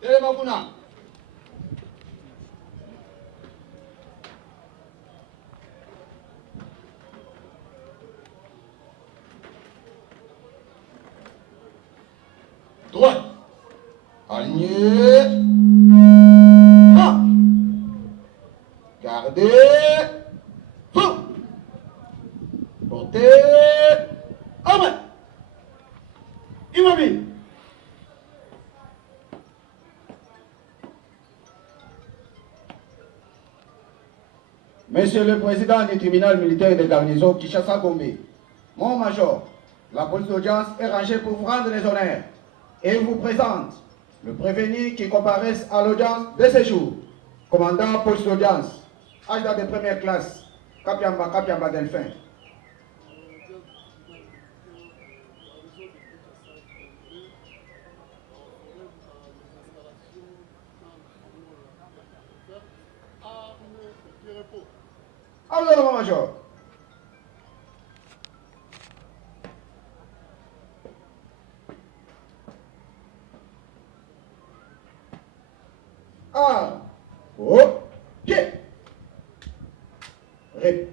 Telemabuna. Droite. Aligné. Gardez. Fou. Portez. Armée. Immobile. Monsieur le Président du tribunal militaire de garnison Kinshasa-Gombe, mon major, la police d'audience est rangée pour vous rendre les honneurs et vous présente le prévenu qui comparaisse à l'audience de ce jour. Commandant police d'audience, agent de première classe, Kapiamba Delphin. Alors, mon major. Ah, ok. Rép.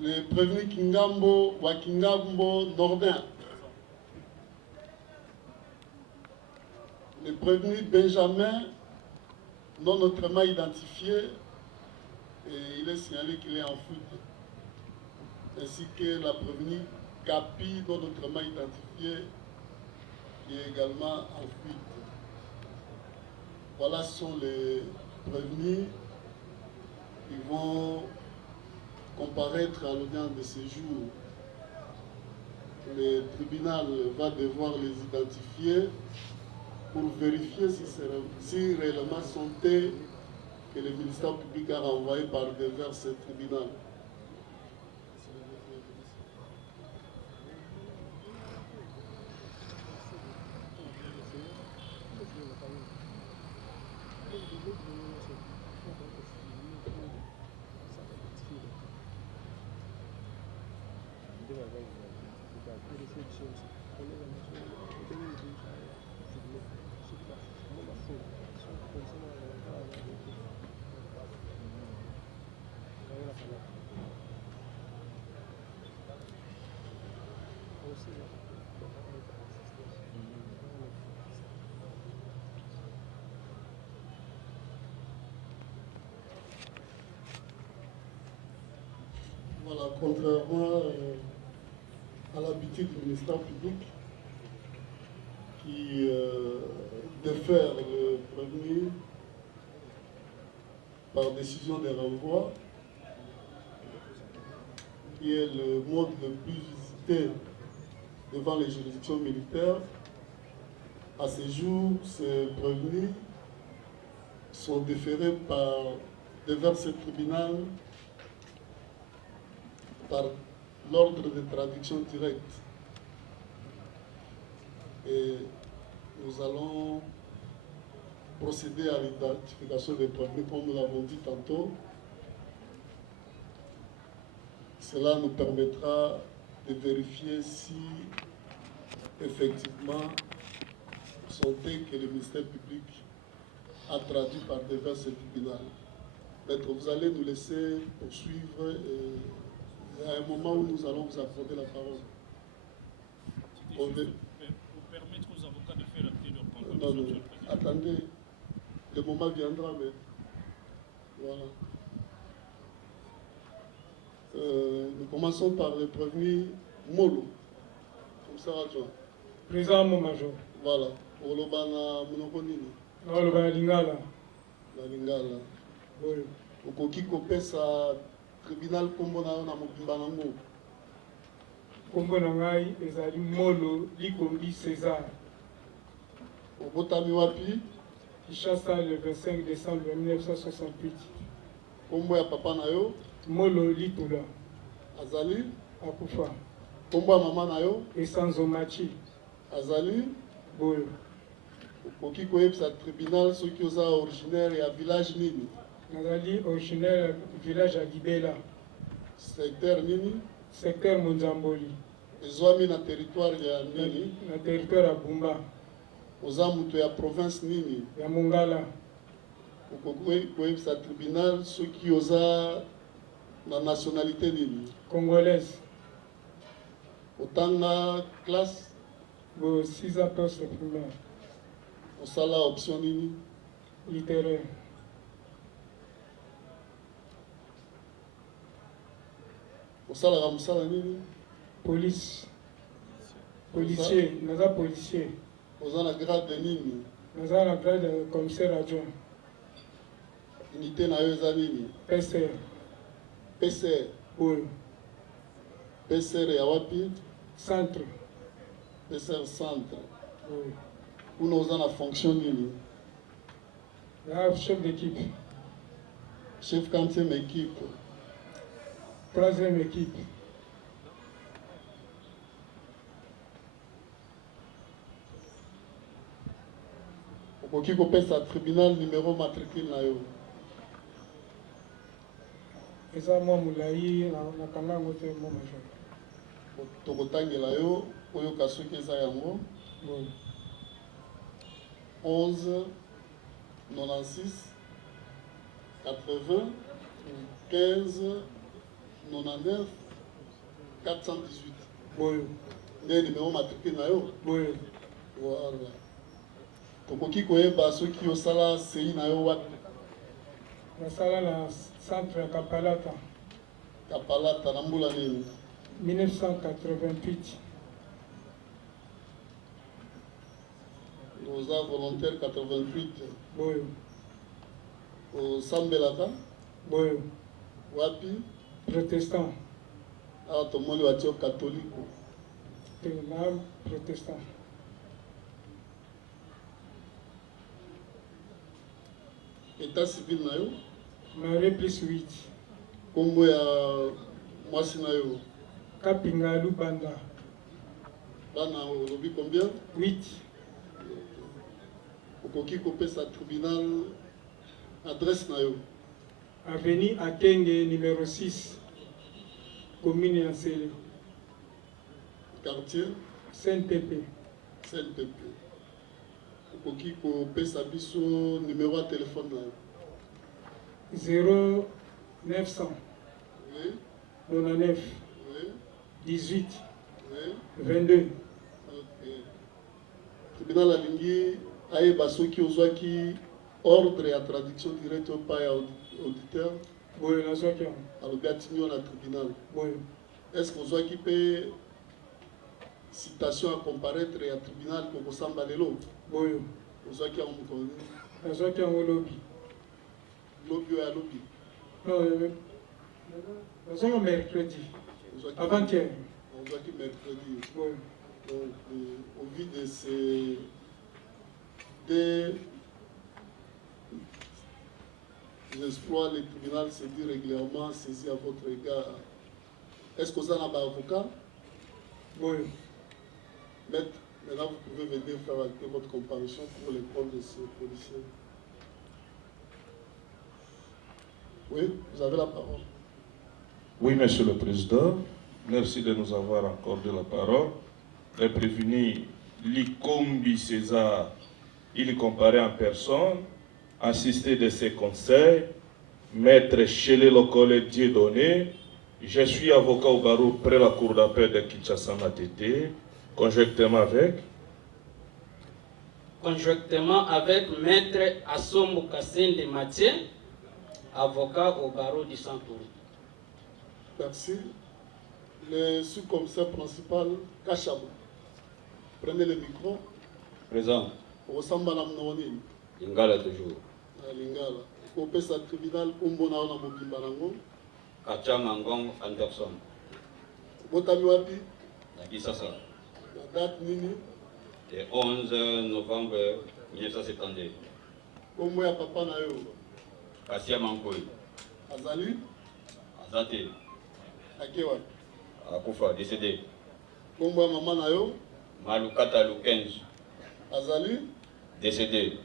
Le prévenu Kingambo Wakingambo Nordin, le prévenu Benjamin, non autrement identifié, et il est signalé qu'il est en fuite, ainsi que la prévenue Capi, non autrement identifié, qui est également en fuite. Voilà, ce sont les prévenus qui vont comparaître à l'audience de ce jour. Le tribunal va devoir les identifier pour vérifier si réellement sont eux que le ministère public a renvoyé par devers ce tribunal. Voilà, contrairement à l'habitude du ministère public qui défère le prévenu par décision de renvoi, qui est le mode le plus visité devant les juridictions militaires, à ce jour, ces prévenus sont déférés devers ce tribunal par l'ordre de traduction directe. Et nous allons procéder à l'identification des prévenus, comme nous l'avons dit tantôt. Cela nous permettra de vérifier si effectivement vous sentez que le ministère public a traduit par devers ce tribunal. Maître, vous allez nous laisser poursuivre et il y a un moment où nous allons vous accorder la parole. Pour permettre aux avocats de faire appeler leur compte. Non, attendez, le moment viendra, mais voilà. Nous commençons par le prévenu Molo. Comme ça, adjoint. Président mon major. Voilà. Pour le bana Monokonini. Non, le bana Lingala. La Lingala. Oui. Okoki kopesa tribunal kombo na mobimba nango. Kombo na ngai ezali Molo Likombi César. Obotami wapi? Kinshasa le 25 décembre 1968. Kombo ya papa na yo? Molo Litula. Azali? Akufa. Kombo ya mama na yo? Esanzo Machi. Azali? Boyo. Okoki koyebisa tribunal soki oza originaire ya village nini? Nazali originaire village à Gibela. Secteur nini? Secteur Monzamboli. Ezwami na territoire ya nini? Na territoire ya Bumba. Oza muto ya province nini? Ya Mongala. Okoki koyebisa tribunal soki oza na nationalité nini? Congolaise. Otanga classe? Bo 6 ans poste primaire. Osala option nini? Littéraire. Osalaka mosala nini? Police. Policier. Naza policier. Oza na grade nini? Naza na grade de commissaire adjoint. Unité na yo eza nini? PCR. PCR. Oui. PCR ya wapi? Centre. PCR centre. Oui. Kuna oza na fonction nini? Là, chef d'équipe. Chef 40e équipe. 3e équipe. Okoki kopesa tribunal numéro matricule na yo? Eza mwa mulayi na kanga yango te mo major. Tokotangela yo oyoka soki eza yango. Oui. 11 96 80 15 99 418. Oui. Nde numéro matricule na yo? Oui. Voilà. Tokoki koyeba soki osala CI na yo wapi? Nasala na centre ya Kapalata. Kapalata na mbula nini? 1988. Oza volontaire 88. Boyo. Osambelaka Boyo. wapi? Protestant. Awa tomoni watio catholique. Na protestant. État civil na yo? Marie plus 8. Kombo ya mwasi na yo? Kapinga Lubanda. Bana olobi combien? 8. Okoki kopesa tribunal adresse na yo? Avenue Akenge numéro 6. Commune ya Nsele. Quartier? Saint-Pépé. Saint-Pépé. Okoki kopesa biso numéro ya téléphone na yo? 0900 Oui? 99 Oui? 18 Oui? 22. Ok. Tribunal alingi ayeba soki ozwaki ordre ya traduction directe pa ya auditeur? Boyo nazwaki yango. alobi atindi yo na tribunal. Boyo. Est-ce que ozwaki mpe citation à comparaître ya tribunal kokosamba lelo? Boyo. Ozwaki yango mokonzi? Nazwaki yango lobi. Lobi oyo alobi? Non, nazwaki mercredi. Avant-hier. Ozwaki mercredi. Boyo. Donc, au vu de ces deux exploits, le tribunal se dit régulièrement saisi à votre égard. Est-ce que vous avez un avocat? Boyo. Maître, maintenant vous pouvez venir faire acter votre comparution pour les comptes de ces policiers. Oui, vous avez la parole. Oui, Monsieur le Président, merci de nous avoir accordé la parole. Le prévenu Likombi César, il comparait en personne, assisté de ses conseils, Maître Chélé Lokole Dieudonné. Je suis avocat au barreau près la cour d'appel de Kinshasa Matete, conjointement avec Maître Assombo Kassende Mathieu, avocat au barreau du Santouri. Merci. Le sous-commissaire principal, Kachabou. Prenez le micro. Présent. Ressemble à l'amnoni. Lingala toujours. Lingala. Au PSA tribunal, Umbona na Mobimbarango. Kachama Ngong Anderson. Botami wapi? Nakisasa. La date nini? Le 11 novembre 1972. Kombo ya papa na yo. Kasia Mankoi. Azali? Azate. Akewa. Akufa, décédé. Kombo ya mama na yo? Malukata Lukenz. Azali? Décédé.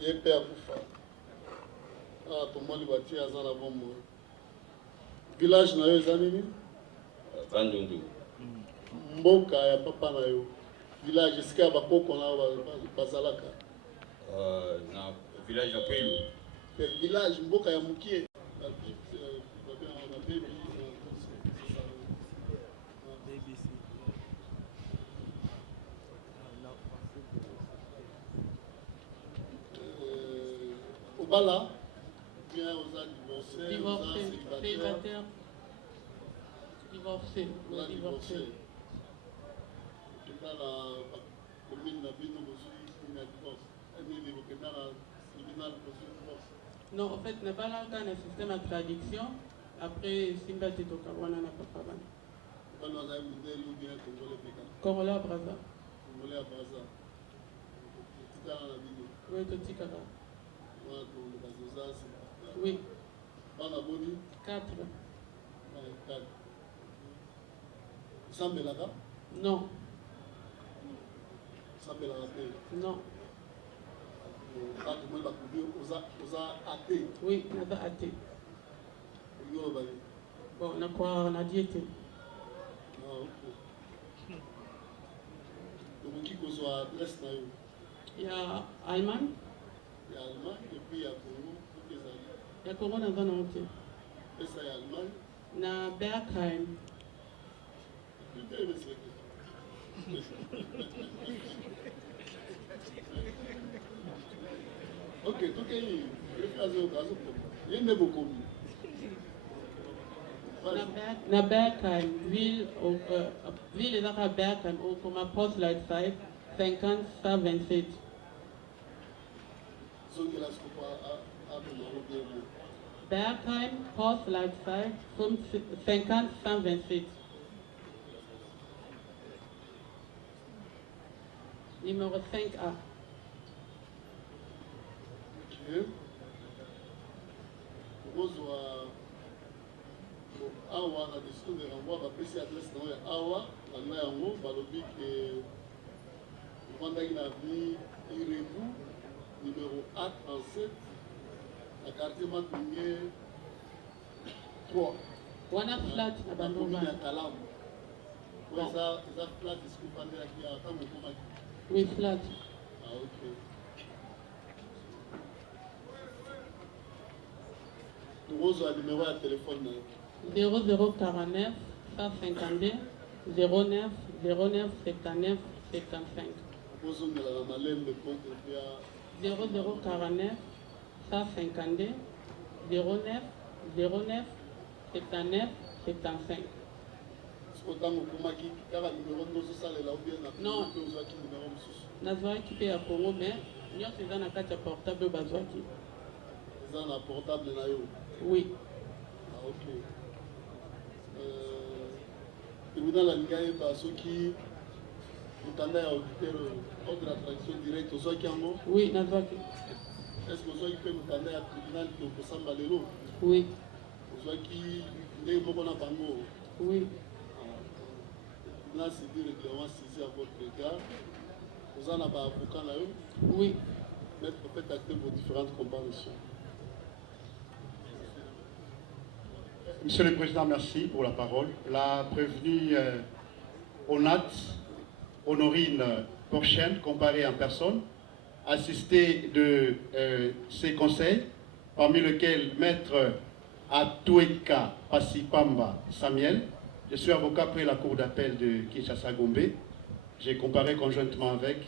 Yepe Akufa. Ah, tomoli bati azana bombo. Village na yo ezanini? Bandundu. Mboka ya papa na yo. Village esika ya bakoko na yo bazalaka. Na village ya Pelu. Village mboka ya Mukie. Obala, bien aux divorcés, célibataire, divorcé, divorcé. Dans la commune de Bino, vous avez divorce. Dans la tribunal, divorce. Non, en fait, n'est pas là qu'un système de traduction. Après, Simba Titoka, on a pas mal. On a une idée, nous bien Congolais. Corolla Braza. Congolais à Braza. C'est dans la vidéo. Oui, Totikara. Oui. On a boni 4. 4. Sambelaka? Non. Sambelaka? Non. Vous a athée? Oui, on a athée. Bon, on a quoi? On a diété. Ah, ok. Donc, qui vous a adresse? Il y a Allemagne. Il y a Allemagne et puis il y a Congo. Il y a Congo dans un entier. Et ça, il y a Allemagne. Il y a Bergheim. Ok, tout est lié. Il y a beaucoup. Na Bergheim, ville des Arabes Bergheim, comme un poste là, 50 127. Bergheim, poste Lightside, 50 127. Numéro 5A. Ok. Awa na décision de renvoi bapesi adresse na oyo awa banda yango balobi ke ovandaki na avenue Irebu numéro A37 na quartier Matunge 3 Wana flat na commune ya Kalamu eza flat esiko ofandelaki ya ntango okomaki? Oui, flat. Ah, ok. tokozwa numéro ya telefone na yo 0049 152 09 09 79 75. 0049 152 09 09 79 75. Non, nazwaki mpe ya Congo, mais nyonso eza na kati ya portable oyo bazwaki. Eza na portable na yo? Oui. Ah, ok. Tribunal alingi ayeba soki mokanda ya auditeur ordre ya traduction direct ozwaki yango? Oui, nazwaki. Est-ce que ozwaki mpe mokanda ya tribunal tokosamba lelo? Oui. Ozwaki ndenge moko na bango? Oui. Là, c'est dit règlement saisi à votre égard. Vous en avez avocat là? Oui. Maître, faites acter vos différentes comparutions. Monsieur le Président, merci pour la parole. La prévenue Onat Honorine Porchen, comparée en personne, assistée de ses conseils, parmi lesquels Maître Atueka Passipamba Samuel. Je suis avocat après la Cour d'appel de Kinshasa-Gombe. J'ai comparé conjointement avec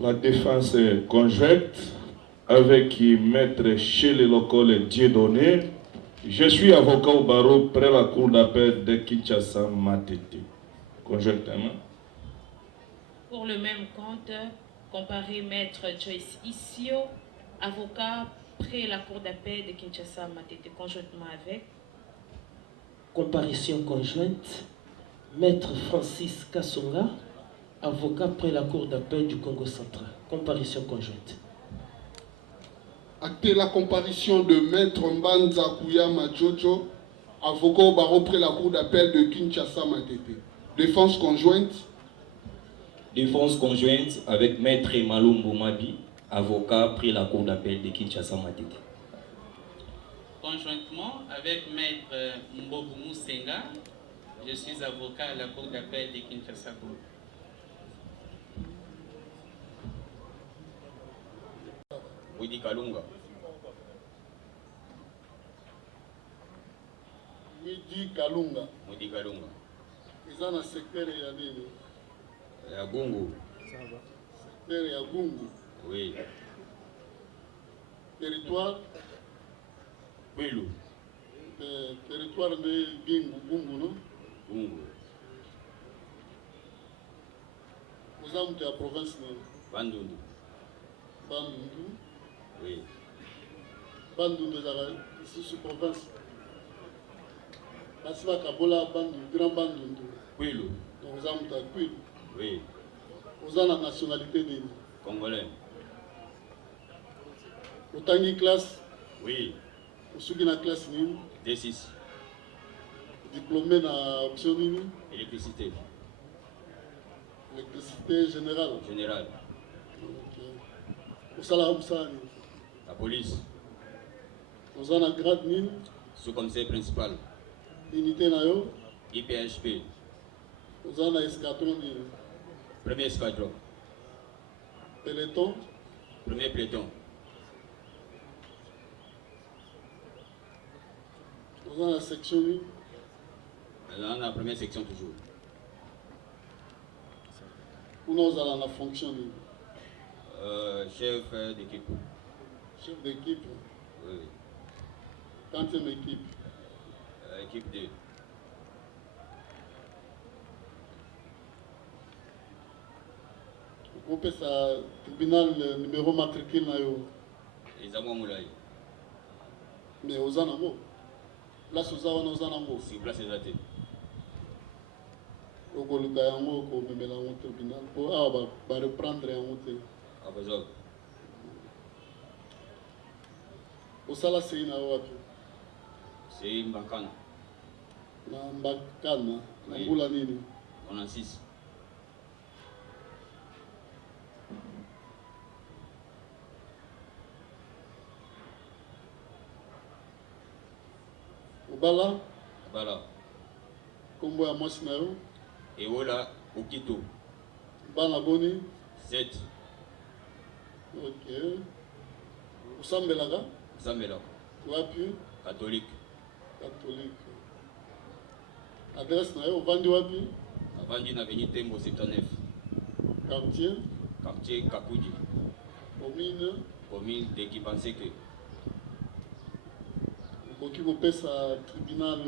la défense conjointe avec Maître Chele Lokole Dieudonné. Je suis avocat au barreau près la Cour d'appel de Kinshasa Matete. Conjointement. Pour le même compte, comparé Maître Joyce Issio, avocat près la Cour d'appel de Kinshasa Matete, conjointement avec. Comparution conjointe, Maître Francis Kassonga, avocat près la Cour d'appel du Congo central. Comparution conjointe. Acté la comparution de Maître Mbanza Kouyama Jojo, avocat au barreau près la Cour d'appel de Kinshasa Matete. Défense conjointe. Défense conjointe avec Maître Malumbo Mabi, avocat près la Cour d'appel de Kinshasa Matete. Conjointement avec Maître Mbobu Moussenga, je suis avocat à la Cour d'appel de Kinshasa. Widi Kalunga. Widi Kalunga. Widi Kalunga. Ils ont un secteur et Yanini. Ya Gungu. Secteur et Gungu. Oui. Territoire. Kwilu. Territoire de Gungu, non? Gungu. Vous avez la province, non? Bandundu. Bandundu. Oui. Bandundu, ici sur province. Masima Kabola, Bandundu, Grand Bandundu. Kwilu. Donc vous avez la Kwilu. Oui. Vous avez la nationalité de Congolais. Vous avez une classe? Oui. Vous avez une classe nini? D6. Diplômé dans option nini? Électricité. Électricité générale. Général. Vous avez la police. Vous avez un grade nini? Sous-commissaire principal. Unité nayo? IPHP. Vous avez un escadron nini? Premier escadron. Peloton? Premier peloton. Vous avez la section nini? Dans la première section toujours. Vous avez la fonction nini? Chef d'équipe. Chef d'équipe? Oui. Quantième équipe? Équipe 2. Vous pouvez ça tribunal numéro matricule nayo? Les amours moulay. Mais aux anamo? Place aux awana aux anamo? Si place est ratée. Au Goluka yango, au Memelango tribunal, pour reprendre yango te. À besoin. Au sala c'est une wapi? C'est une bancane. Na Mbakana, na Oui. Ngula nini? On a 6. Obala? Voilà. Kombo ya mwasi na yo? Et voilà, au Quito. Bana boni? 7. Ok. Osambelaka? Zambela. Wapi? Catholique. Catholique. Adresse na yo, ovandi wapi? Avandi na avenue Tembo 79. Quartier? Quartier Kakoudi. Commune? Commune de Kipanseke. Okoki kopesa tribunal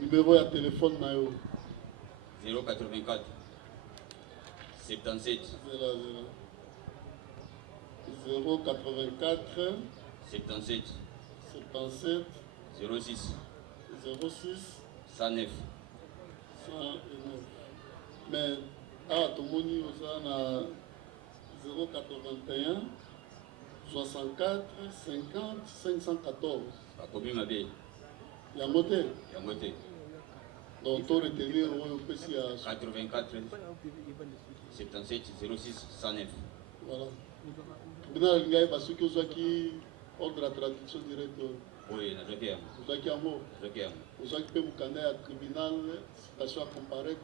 numéro ya téléphone na yo? 084 77 084 77 77 06 06 109. 109. Mais awa tomoni oza na 081 64 50 514. Bakomi mabe. Yango te? Yango te. Donc to retenir oyo opesi ya 84 77 06 109. voilà. Tribunal ngai soki ozwaki Ordre de la traduction directeur. Oui, na joke yango. Ozaki yango. Joke yango. Ozaki pe mukanda ya tribunal citation à comparaître.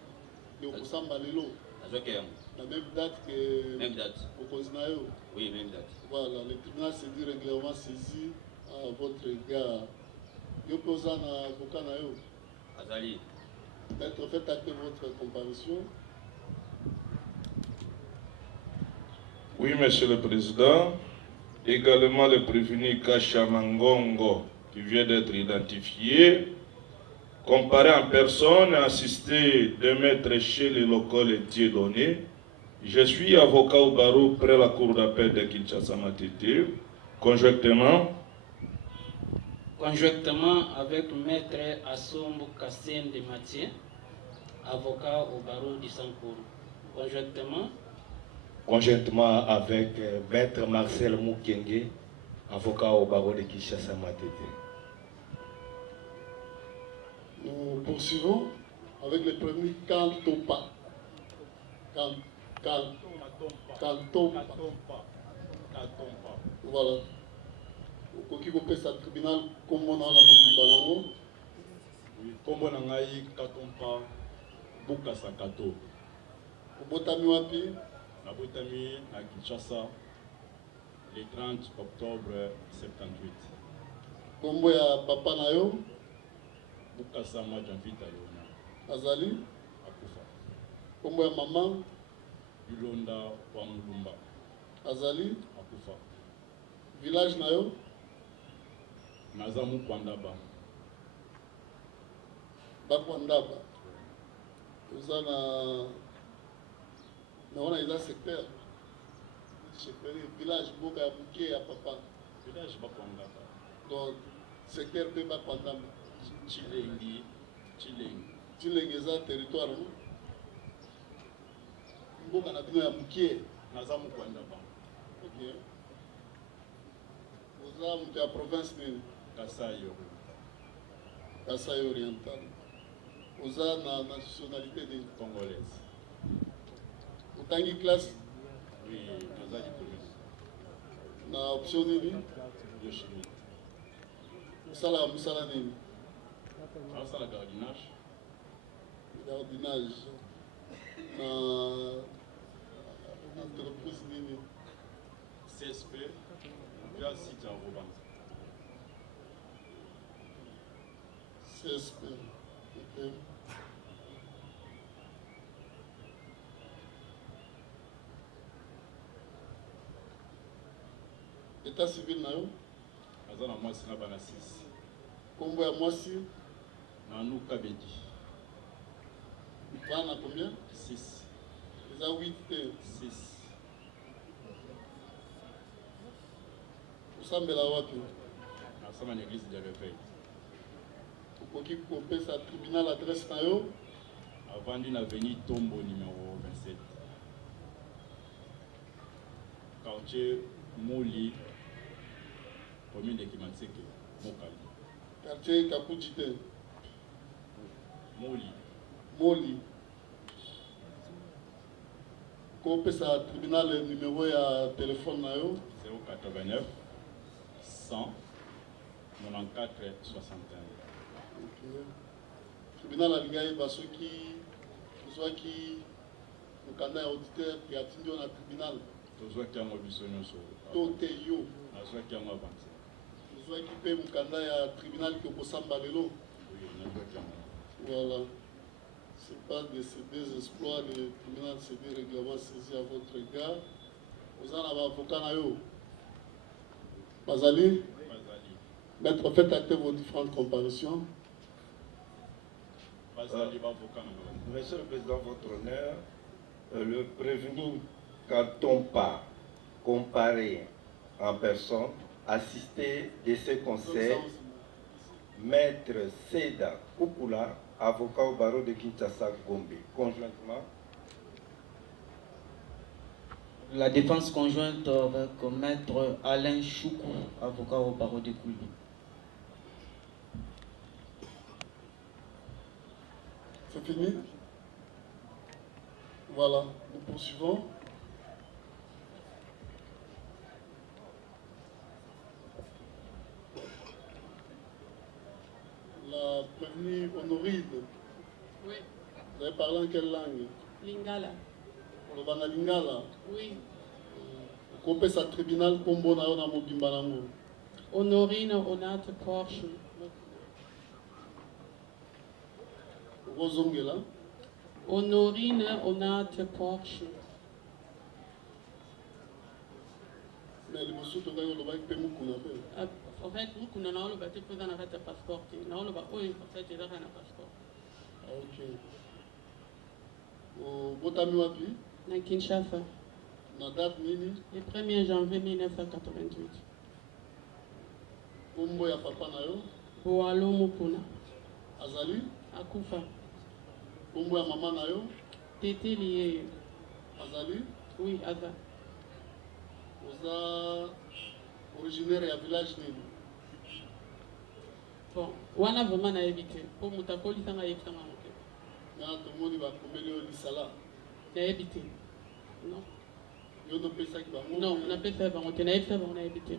Et okosamba lelo. Na joke yango. La même date que. Même date. Okonzi na yo. Oui, même date. Voilà, le tribunal s'est dit régulièrement saisi à votre égard. Yo pe oza na avocat na yo. Azali. Maître, faites acter votre comparution. Oui, Monsieur le Président. Également le prévenu Kachamangongo, qui vient d'être identifié, comparé en personne et assisté de maître chez les locaux et Dieudonné. Je suis avocat au barreau près la cour d'appel de Kinshasa Matete, conjointement avec maître Assombo Kassende Mathieu, avocat au barreau du Sankourou. Conjointement avec maître Marcel Moukenge, avocat au barreau de Kinshasa Matete. Nous poursuivons avec le premier Kantopa. Kantopa. Voilà. Au Kikopesa tribunal, comme on a la oui, comme on a eu Katompa, Bukasa Kato. Botami wapi? Na Botami à Kinshasa le 30 octobre 78. Kombo ya papa na yo? Bukasa Majanvita Yona. Azali? Akufa. Kombo ya maman? Yulonda wa Mulumba. Azali? Akufa. Village na yo? Nazamu Kwandaba. Bakwandaba. Oza na on a un secteur. Village Boka Bouké à papa. Village Bakwandaba. Donc, secteur de Bakwandaba. Chilengi. Chilengi est un territoire. Boka na bino ya Bouké. Nazamu Kwandaba. Ok. Oza mutu ya province nini? Kasai oriental. Oza na nationalité de congolaise. Otangi classe? Oui, Nazali Commerce. Na option nini? Biochimie. Osala musala nini? Osala gardinage. Gardinage. Na entreprise nini? CSP. Via site à Robanza. CSP. Ok. État civil na yo? Azana mwasi na bana 6. Kombo ya mwasi? Nanou Kabedi. Bana combien? 6. Eza 8 te. 6. Osambela wapi? Nasama na église de réveil. Okoki kopesa tribunal adresse na yo? Avandi na avenue Tombo numéro 27. Quartier Moli, commune de Kimanseke, Mokali. Quartier Kapujite. Moli. Kopesa tribunal numéro ya téléphone na yo? 089 100 94 61. Okay. Tribunal alingai basoki ozwaki mukanda ya auditeur ya tindio na tribunal. Tozwaki yango biso nyonso. To te yo. Nazwaki yango avance. Ozwaki pe mukanda ya tribunal ki okosamba lelo. Oui, nazwaki yango. Voilà. C'est pas de ces désespoirs, le tribunal s'est dit régulièrement saisi à votre égard. Vous en avez avocat na yo. Bazali. Maître, faites acter vos différentes comparaisons. Monsieur le Président, votre honneur, le prévenu Katompa, comparé en personne, assisté de ses conseils, Maître Seda Kukula, avocat au barreau de Kinshasa Gombe, conjointement. La défense conjointe avec Maître Alain Choukou, avocat au barreau de Kouli. C'est fini? Voilà, nous poursuivons. prévenu Honorine. Oui. Vous avez parlé en quelle langue? Lingala. Pour le Lingala. Oui. Vous sa tribunal combo na yona mobimba nango. Honorine Onate Porsche. Rosongela. Honorine Onate Porsche. Mais le monsieur to gayo lo ba pe mukuna pe. En fait, mukuna na lo ba te pesa na kata passeport. Na lo ba oyo en fait eza na passeport. OK. Botami wapi? Na Kinshasa. Na date nini? Le 1er janvier 1988. Kombo ya papa na yo? Boalo Mukuna. Azali? Akufa. Kombo ya mama na yo? Tete lié. Azali? Oui, Aza. Oza originaire ya village nini? Bon, wana vraiment na évité. Pour mutakoli sanga yefanga moke. Na to moni ba komeli o lisala. Na évité. Non. Yo no pesa ki ba mo. Non, na pesa ba moke na évité ba na évité.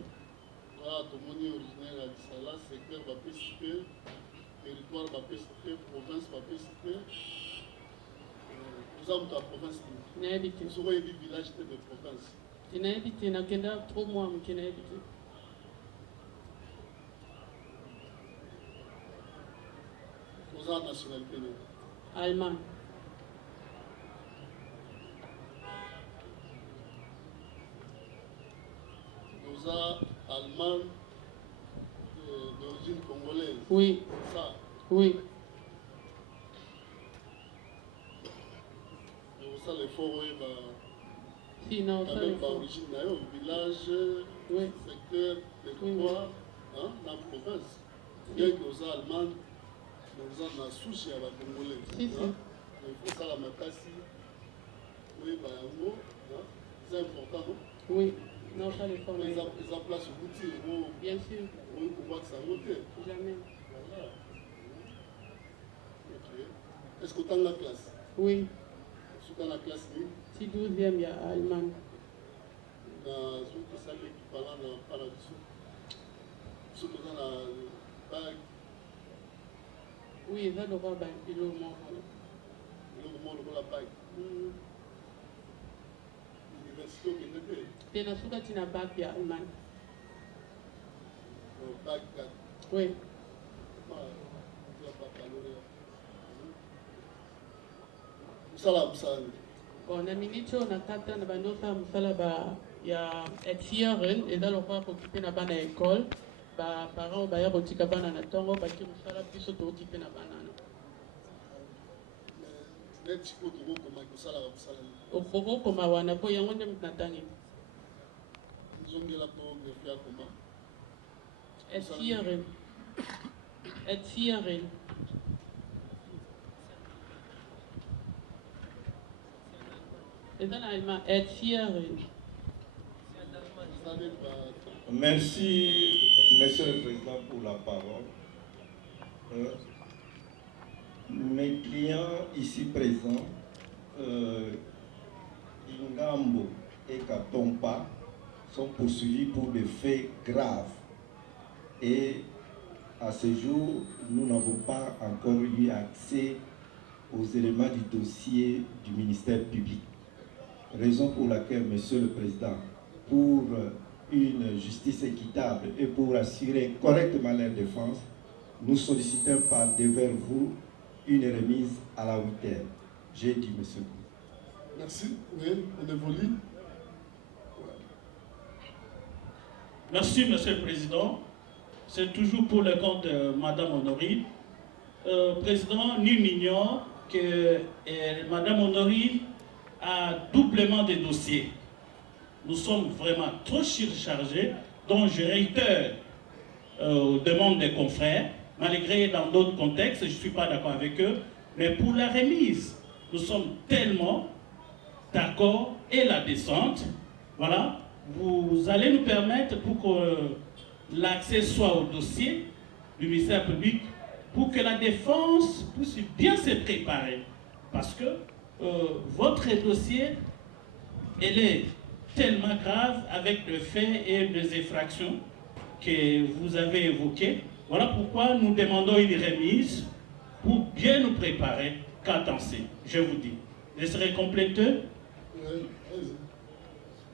Ah, to moni originaire ya lisala, secteur ba PCP, territoire ba PCP, province ba PCP. Vous avez ta province. Na évité. Vous aurez des villages de province. Na évité na kenda 3 mois moke na évité. Vous avez nationalité Allemand. Vous avez allemand d'origine congolaise. Oui. Ça. Oui. Vous avez l'effort, oui, si, non, ça avec l'origine, village, oui. secteur, territoire, hein, dans la province. Bien que vous avez allemand, vous avez la souche à la congolaise. Si, si. Il faut ça la makasi. Oui, bah, en gros, c'est important, non? Oui. Non, ça les formes. Ils ont place au bout, bien sûr. Oui, pour voir que ça monte. Jamais. Voilà. Ok. Est-ce que tu as la classe? Oui. Est-ce que tu as la classe? Si 12e, il y a allemand. Dans ce que ça l'équivalent dans le paradis. Ce que tu as la bague. Oui, ça doit être un peu moins. Le monde de la bague. L'université au Québec. Tena suka tina bac ya Allemagne. Bac 4. Oui. Bon, na minute na kata na banosa musala ba ya etsieren eza lokwa kokipe na bana école ba parents ba ya kotika bana na tongo ba ki musala biso to okipe na bana na. Okoko koma wana po yango nde mnatangi. Zongela po ngefia koma. Etsieren. Etsieren. Merci, Monsieur le Président, pour la parole. Mes clients ici présents, Ingambo et Katompa, sont poursuivis pour des faits graves. Et à ce jour, nous n'avons pas encore eu accès aux éléments du dossier du ministère public. Raison pour laquelle, Monsieur le Président, pour une justice équitable et pour assurer correctement leur défense, nous sollicitons par devers vous une remise à la hauteur. J'ai dit, Monsieur. Merci. Oui, on évolue. Merci, Monsieur le Président. C'est toujours pour le compte de Madame Honorine. Président, nul n'ignore que Madame Honorine a doublement des dossiers. Nous sommes vraiment trop surchargés, donc je réitère aux demandes des confrères, malgré dans d'autres contextes, je ne suis pas d'accord avec eux, mais pour la remise, nous sommes tellement d'accord et la descente, voilà, vous allez nous permettre pour que l'accès soit au dossier du ministère public, pour que la défense puisse bien se préparer, parce que votre dossier, elle est tellement grave avec les faits et les infractions que vous avez évoquées. Voilà pourquoi nous demandons une remise pour bien nous préparer qu'à danser, je vous dis. Je serai compléteux.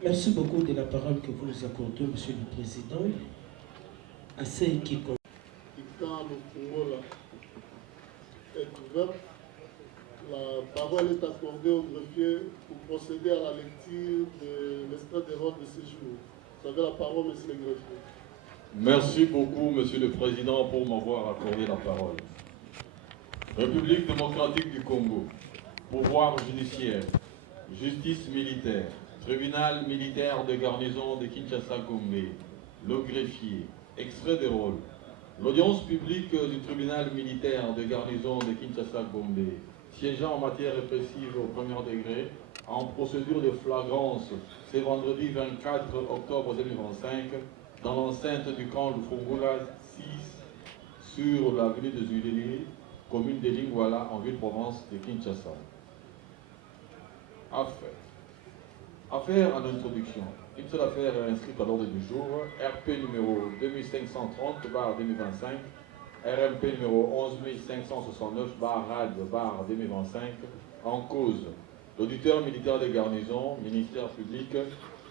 Merci beaucoup de la parole que vous nous accordez, Monsieur le Président. À ceux qui... Quand le Congo est ouvert, la parole est accordée au greffier pour procéder à la lecture de l'extrait des ordres de séjour. Vous avez la parole, Monsieur le greffier. Merci beaucoup, Monsieur le Président, pour m'avoir accordé la parole. République démocratique du Congo, pouvoir judiciaire, justice militaire, tribunal militaire de garnison de Kinshasa-Gombe, le greffier, extrait des rôles. L'audience publique du tribunal militaire de garnison de Kinshasa-Gombe, siégeant en matière répressive au premier degré, en procédure de flagrance, ce vendredi 24 octobre 2025, dans l'enceinte du camp Lufungula 6, sur l'avenue de Zulili, commune de Lingwala, en ville-province de Kinshasa. Affaire en introduction. Une seule affaire est inscrite à l'ordre du jour, RP numéro 2530-2025, RMP numéro 11569-RAD-2025, en cause l'auditeur militaire de garnison, ministère public,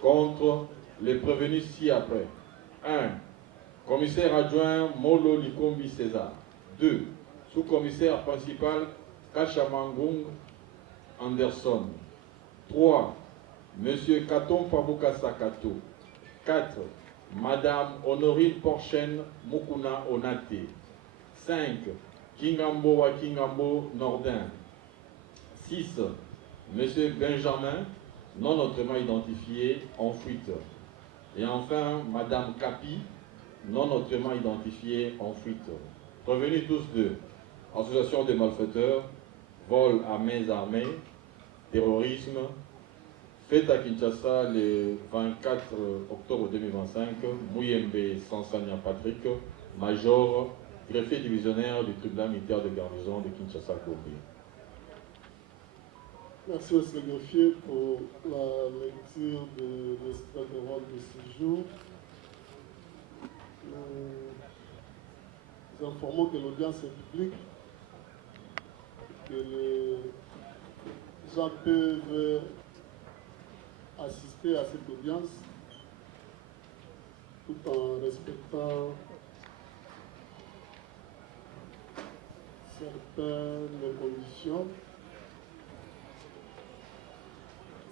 contre les prévenus ci-après. 1. Commissaire adjoint Molo Likombi César. 2. Sous-commissaire principal Kachamangung Anderson. 3. Monsieur Katon Pabuka Sakato. 4. Madame Honorine Porchen Mukuna Onate. 5. Kingambo wa Kingambo Nordin. 6. Monsieur Benjamin, non autrement identifié, en fuite. Et enfin, Madame Kapi, non autrement identifiée, en fuite. Prévenus tous deux. Association des malfaiteurs, vol à main armée, terrorisme, fait à Kinshasa le 24 octobre 2025, Mouyembe Sansania Patrick, major, greffier divisionnaire du tribunal militaire de garnison de Kinshasa-Gombe. Merci, Monsieur le greffier, pour la lecture de l'extrait de ordre de séjour. Nous informons que l'audience est publique, que les gens peuvent assister à cette audience tout en respectant certaines conditions.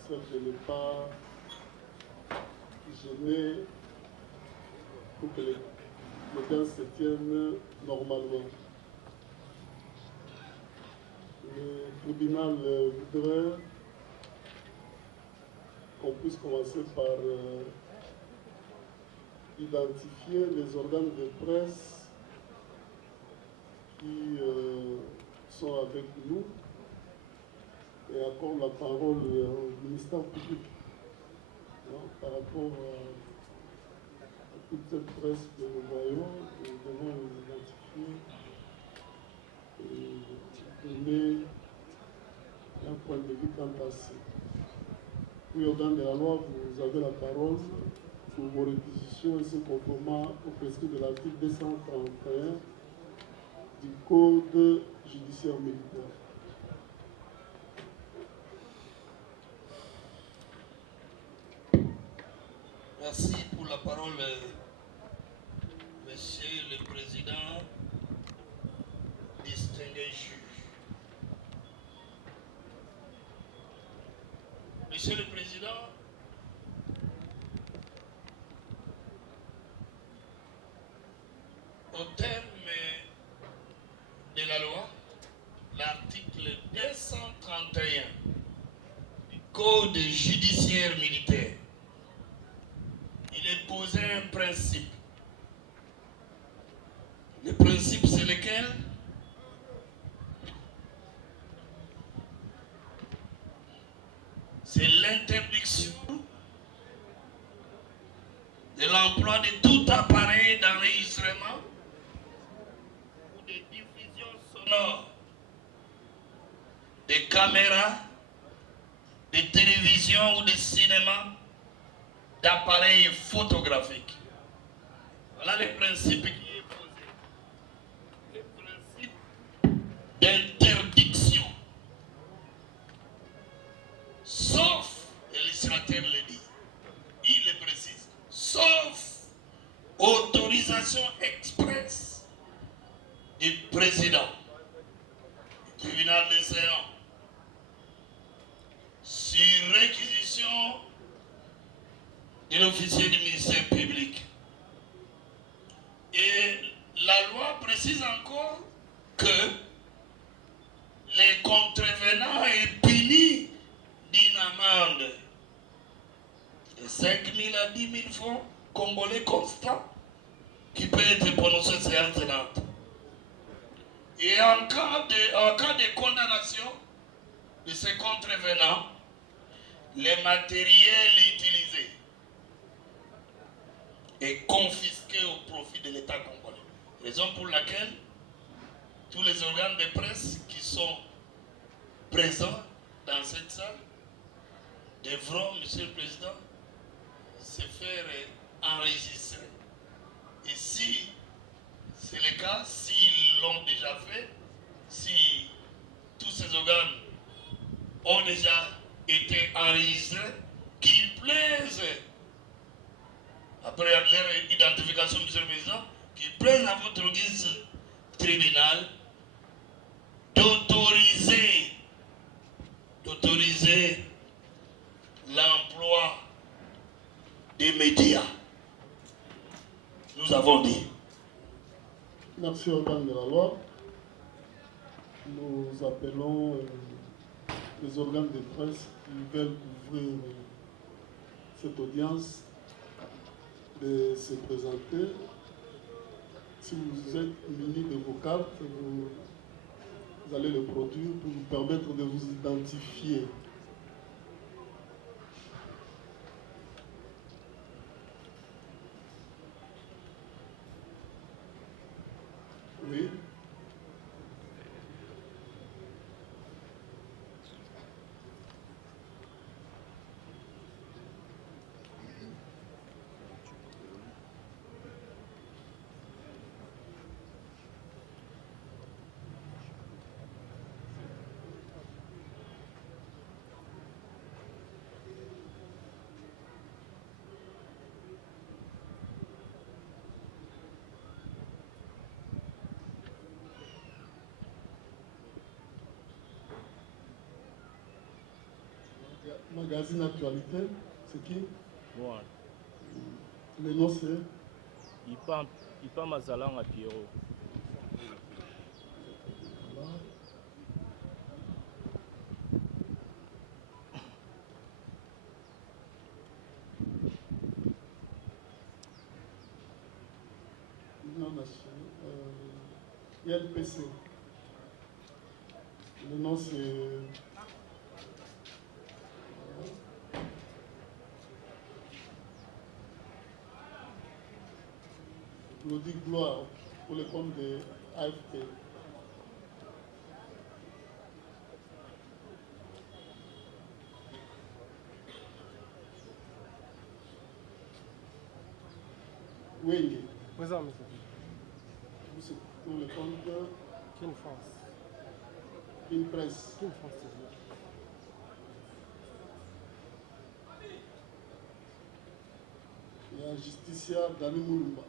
Celle de ne pas gêner pour que l'audience se tienne normalement. Le tribunal voudrait qu'on puisse commencer par identifier les organes de presse qui sont avec nous et accorde la parole au ministère public par rapport à toute cette presse que nous voyons. Nous devons identifier et donner un point de vue quant à ça. Puis, au nom de la loi, vous avez la parole pour vos réquisitions et ce conformément au prescrit de l'article 231 du Code judiciaire militaire. Merci pour la parole, Monsieur le Président, distingué juge. Monsieur le Président, au terme de la loi, l'article 231 du Code judiciaire militaire, il est posé un principe. Le principe, c'est lequel? C'est l'interdiction de l'emploi de tout appareil d'enregistrement ou de diffusion sonore, des caméras, de télévision ou de cinéma, d'appareils photographiques. Voilà le principe qui est posé. d'interdiction, sauf, le législateur le dit, il le précise, sauf autorisation expresse du président du tribunal des séances sur réquisition de l'officier du ministère public. Et la loi précise encore que les contrevenants est puni d'une amende de 5 000 à 10 000 francs congolais constants qui peut être prononcé séance tenante. Et en cas de condamnation de ces contrevenants, les matériels utilisés est confisqué au profit de l'État congolais. Raison pour laquelle tous les organes de presse qui sont présents dans cette salle devront, Monsieur le Président, se faire enregistrer. Et si c'est le cas, s'ils l'ont déjà fait, si tous ces organes ont déjà été enregistrés, qu'ils plaisent, après leur identification, Monsieur le Président, qu'ils plaisent à votre guise tribunal d'autoriser l'emploi des médias. Nous avons dit. Merci au organe de la loi. Nous appelons les organes de presse qui veulent couvrir cette audience de se présenter. Si vous êtes muni de vos cartes, vous allez le produire pour vous permettre de vous identifier. Oui. Magazine Actualité, c'est qui? Moi. Le nom c'est? Ipa Mazalanga Pierrot. Voilà. Non, ILPC. Le nom c'est... Claudie Gloire pour le compte de AFP. Wenge. Présent, monsieur. C'est pour le compte de Kin France. Kin Presse. Kin France, c'est bien. Il y a Justicia Dani Moulumba.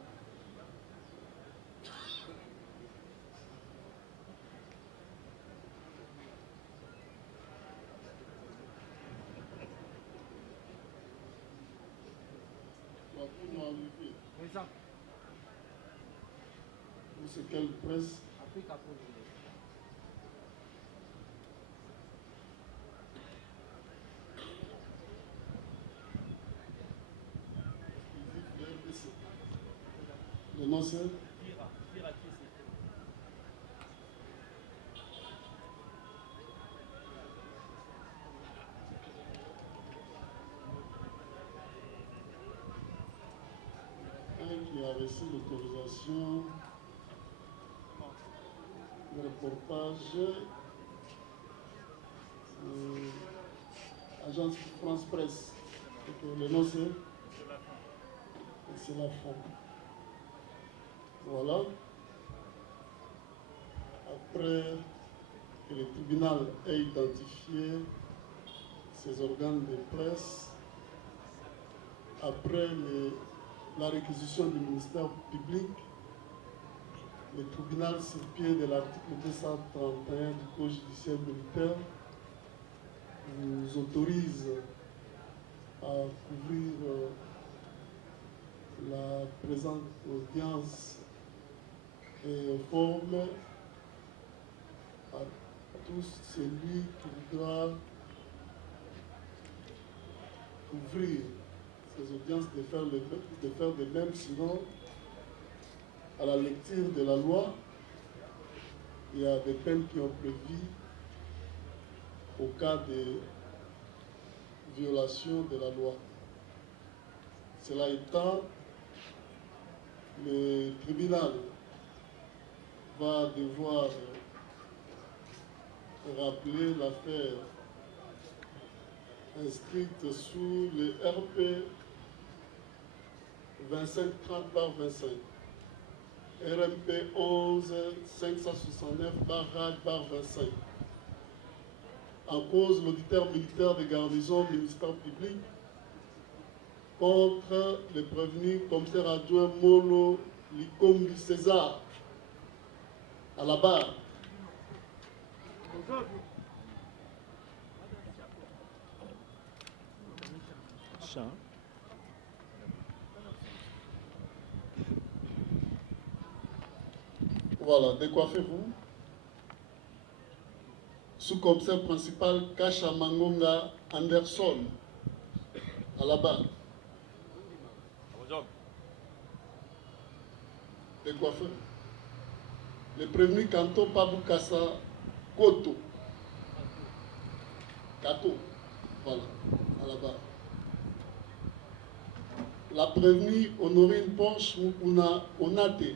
Présent. C'est quelle presse? Afrique Apple. Le nom c'est? Qui a reçu l'autorisation de reportage Agence France Presse. Le nom c'est la fond. Voilà. Après que le tribunal ait identifié ces organes de presse après la réquisition du ministère public. Le tribunal, sur pied de l'article 231 du Code judiciaire militaire, vous autorise à couvrir la présente audience et forme à tous celui qui voudra couvrir ces audiences de faire de même, sinon à la lecture de la loi, il y a des peines qui ont prévu au cas de violation de la loi. Cela étant, le tribunal va devoir rappeler l'affaire inscrite sous le RP 2530/25. RMP 11 569/25. En cause, l'auditeur militaire de garnison ministère public contre le prévenu commissaire adjoint Molo Likombi César à la barre. Voilà, décoiffez-vous. Sous-commissaire principal Kasha Mangonga Anderson à la barre. Décoiffez. Le prévenu Kanto Pabukasa Koto. Kato. Voilà, à la barre. La prévenue Honorine Porsche Mukuna Onate